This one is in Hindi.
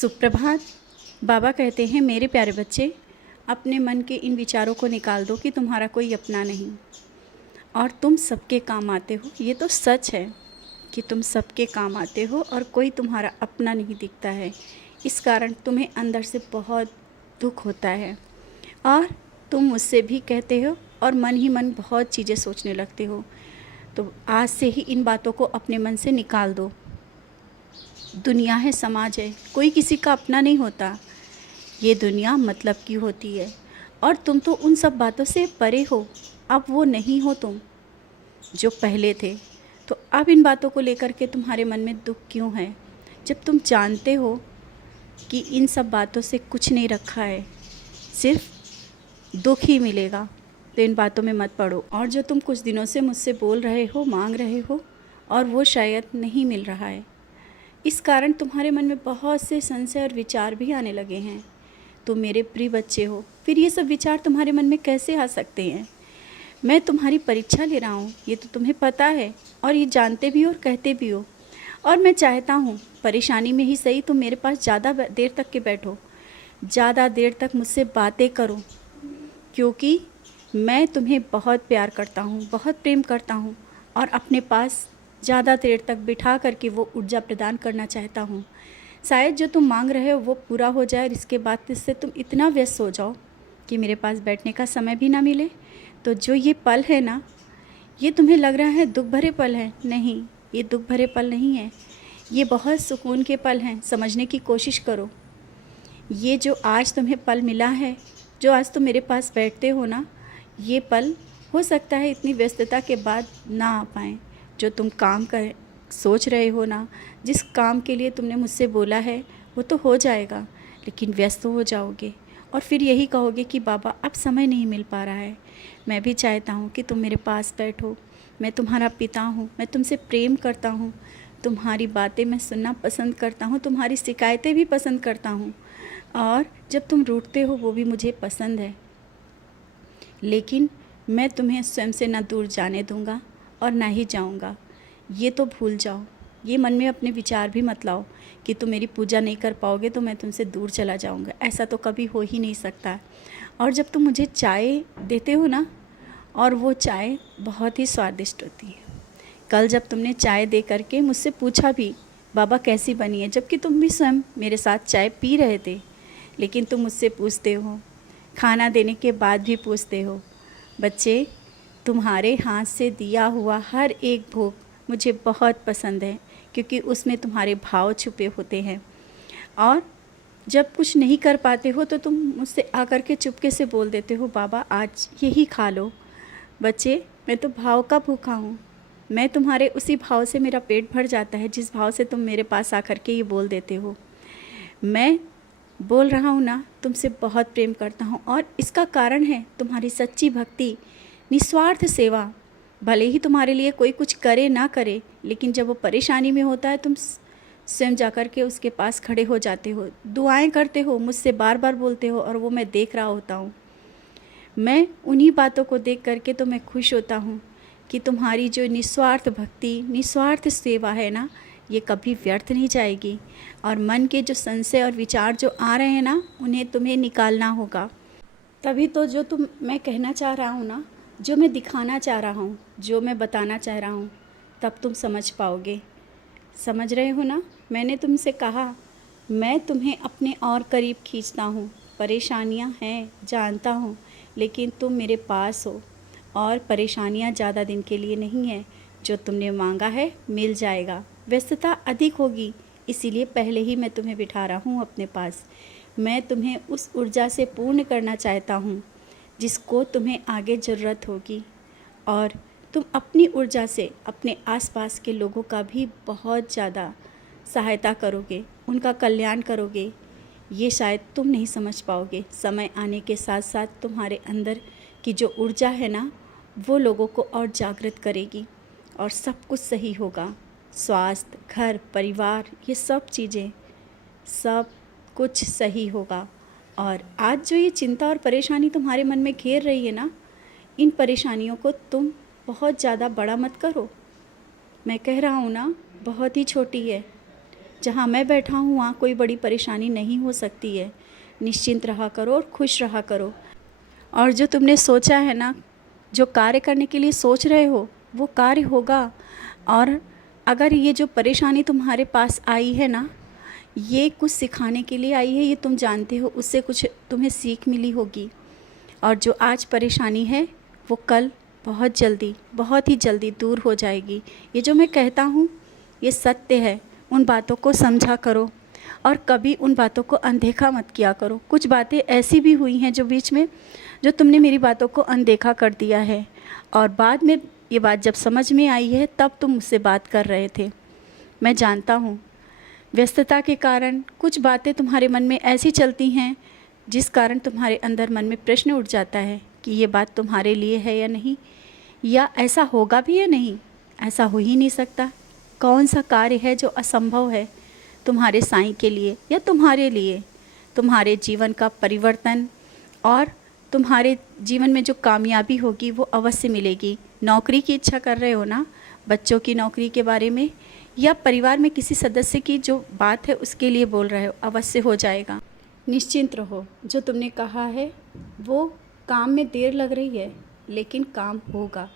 सुप्रभात। बाबा कहते हैं, मेरे प्यारे बच्चे, अपने मन के इन विचारों को निकाल दो कि तुम्हारा कोई अपना नहीं और तुम सबके काम आते हो। ये तो सच है कि तुम सबके काम आते हो और कोई तुम्हारा अपना नहीं दिखता है। इस कारण तुम्हें अंदर से बहुत दुख होता है और तुम मुझसे भी कहते हो और मन ही मन बहुत चीज़ें सोचने लगते हो। तो आज से ही इन बातों को अपने मन से निकाल दो। दुनिया है, समाज है, कोई किसी का अपना नहीं होता। ये दुनिया मतलब की होती है और तुम तो उन सब बातों से परे हो। अब वो नहीं हो तुम जो पहले थे। तो अब इन बातों को लेकर के तुम्हारे मन में दुख क्यों है, जब तुम जानते हो कि इन सब बातों से कुछ नहीं रखा है, सिर्फ दुख ही मिलेगा। तो इन बातों में मत पड़ो। और जो तुम कुछ दिनों से मुझसे बोल रहे हो, मांग रहे हो और वो शायद नहीं मिल रहा है, इस कारण तुम्हारे मन में बहुत से संशय और विचार भी आने लगे हैं। तुम मेरे प्रिय बच्चे हो, फिर ये सब विचार तुम्हारे मन में कैसे आ सकते हैं? मैं तुम्हारी परीक्षा ले रहा हूँ, ये तो तुम्हें पता है और ये जानते भी हो और कहते भी हो। और मैं चाहता हूँ परेशानी में ही सही तुम मेरे पास ज़्यादा देर तक के बैठो, ज़्यादा देर तक मुझसे बातें करो, क्योंकि मैं तुम्हें बहुत प्यार करता हूँ, बहुत प्रेम करता हूँ और अपने पास ज़्यादा देर तक बिठा करके वो ऊर्जा प्रदान करना चाहता हूँ। शायद जो तुम मांग रहे हो वो पूरा हो जाए और इसके बाद इससे तुम इतना व्यस्त हो जाओ कि मेरे पास बैठने का समय भी ना मिले। तो जो ये पल है ना, ये तुम्हें लग रहा है दुख भरे पल हैं। नहीं, ये दुख भरे पल नहीं है, ये बहुत सुकून के पल हैं। समझने की कोशिश करो। ये जो आज तुम्हें पल मिला है, जो आज तुम मेरे पास बैठते हो ना, ये पल हो सकता है इतनी व्यस्तता के बाद ना आ पाएँ। जो तुम काम कर सोच रहे हो ना, जिस काम के लिए तुमने मुझसे बोला है, वो तो हो जाएगा, लेकिन व्यस्त हो जाओगे और फिर यही कहोगे कि बाबा अब समय नहीं मिल पा रहा है। मैं भी चाहता हूँ कि तुम मेरे पास बैठो। मैं तुम्हारा पिता हूँ, मैं तुमसे प्रेम करता हूँ, तुम्हारी बातें मैं सुनना पसंद करता हूँ, तुम्हारी शिकायतें भी पसंद करता हूँ और जब तुम रूठते हो वो भी मुझे पसंद है। लेकिन मैं तुम्हें स्वयं से ना दूर जाने दूँगा और ना ही जाऊँगा। ये तो भूल जाओ। ये मन में अपने विचार भी मत लाओ कि तुम मेरी पूजा नहीं कर पाओगे तो मैं तुमसे दूर चला जाऊँगा। ऐसा तो कभी हो ही नहीं सकता। और जब तुम मुझे चाय देते हो ना, और वो चाय बहुत ही स्वादिष्ट होती है। कल जब तुमने चाय दे करके मुझसे पूछा भी, बाबा कैसी बनी है, जबकि तुम भी स्वयं मेरे साथ चाय पी रहे थे, लेकिन तुम मुझसे पूछते हो, खाना देने के बाद भी पूछते हो। बच्चे, तुम्हारे हाथ से दिया हुआ हर एक भोग मुझे बहुत पसंद है, क्योंकि उसमें तुम्हारे भाव छुपे होते हैं। और जब कुछ नहीं कर पाते हो तो तुम मुझसे आकर के चुपके से बोल देते हो, बाबा आज यही खा लो। बच्चे, मैं तो भाव का भूखा हूँ। मैं तुम्हारे उसी भाव से मेरा पेट भर जाता है जिस भाव से तुम मेरे पास आकर के ये बोल देते हो। मैं बोल रहा हूँ ना, तुमसे बहुत प्रेम करता हूँ और इसका कारण है तुम्हारी सच्ची भक्ति, निस्वार्थ सेवा। भले ही तुम्हारे लिए कोई कुछ करे ना करे, लेकिन जब वो परेशानी में होता है तुम स्वयं जाकर के उसके पास खड़े हो जाते हो, दुआएं करते हो, मुझसे बार बार बोलते हो और वो मैं देख रहा होता हूँ। मैं उन्हीं बातों को देख करके तो मैं खुश होता हूँ कि तुम्हारी जो निस्वार्थ भक्ति, निस्वार्थ सेवा है ना, ये कभी व्यर्थ नहीं जाएगी। और मन के जो संशय और विचार जो आ रहे हैं ना, उन्हें तुम्हें निकालना होगा। तभी तो जो मैं कहना चाह रहा हूँ ना, जो मैं दिखाना चाह रहा हूँ, जो मैं बताना चाह रहा हूँ, तब तुम समझ पाओगे। समझ रहे हो ना? मैंने तुमसे कहा, मैं तुम्हें अपने और करीब खींचता हूँ। परेशानियाँ हैं, जानता हूँ, लेकिन तुम मेरे पास हो और परेशानियाँ ज़्यादा दिन के लिए नहीं है। जो तुमने मांगा है मिल जाएगा। व्यस्तता अधिक होगी, इसीलिए पहले ही मैं तुम्हें बिठा रहा हूँ अपने पास। मैं तुम्हें उस ऊर्जा से पूर्ण करना चाहता हूँ जिसको तुम्हें आगे ज़रूरत होगी, और तुम अपनी ऊर्जा से अपने आसपास के लोगों का भी बहुत ज़्यादा सहायता करोगे, उनका कल्याण करोगे। ये शायद तुम नहीं समझ पाओगे। समय आने के साथ साथ तुम्हारे अंदर की जो ऊर्जा है ना, वो लोगों को और जागृत करेगी और सब कुछ सही होगा। स्वास्थ्य, घर, परिवार, ये सब चीज़ें, सब कुछ सही होगा। और आज जो ये चिंता और परेशानी तुम्हारे मन में घेर रही है ना, इन परेशानियों को तुम बहुत ज़्यादा बड़ा मत करो। मैं कह रहा हूँ ना, बहुत ही छोटी है। जहाँ मैं बैठा हूँ वहाँ कोई बड़ी परेशानी नहीं हो सकती है। निश्चिंत रहा करो और खुश रहा करो। और जो तुमने सोचा है ना, जो कार्य करने के लिए सोच रहे हो वो कार्य होगा। और अगर ये जो परेशानी तुम्हारे पास आई है ना, ये कुछ सिखाने के लिए आई है, ये तुम जानते हो, उससे कुछ तुम्हें सीख मिली होगी। और जो आज परेशानी है वो कल बहुत ही जल्दी दूर हो जाएगी। ये जो मैं कहता हूँ ये सत्य है। उन बातों को समझा करो और कभी उन बातों को अनदेखा मत किया करो। कुछ बातें ऐसी भी हुई हैं जो बीच में, जो तुमने मेरी बातों को अनदेखा कर दिया है, और बाद में ये बात जब समझ में आई है तब तुम मुझसे बात कर रहे थे। मैं जानता हूँ व्यस्तता के कारण कुछ बातें तुम्हारे मन में ऐसी चलती हैं जिस कारण तुम्हारे अंदर मन में प्रश्न उठ जाता है कि ये बात तुम्हारे लिए है या नहीं, या ऐसा होगा भी या नहीं। ऐसा हो ही नहीं सकता। कौन सा कार्य है जो असंभव है तुम्हारे साईं के लिए या तुम्हारे लिए। तुम्हारे जीवन का परिवर्तन और तुम्हारे जीवन में जो कामयाबी होगी वो अवश्य मिलेगी। नौकरी की इच्छा कर रहे हो ना, बच्चों की नौकरी के बारे में या परिवार में किसी सदस्य की जो बात है उसके लिए बोल रहे हो, अवश्य हो जाएगा। निश्चिंत रहो। जो तुमने कहा है वो काम में देर लग रही है लेकिन काम होगा।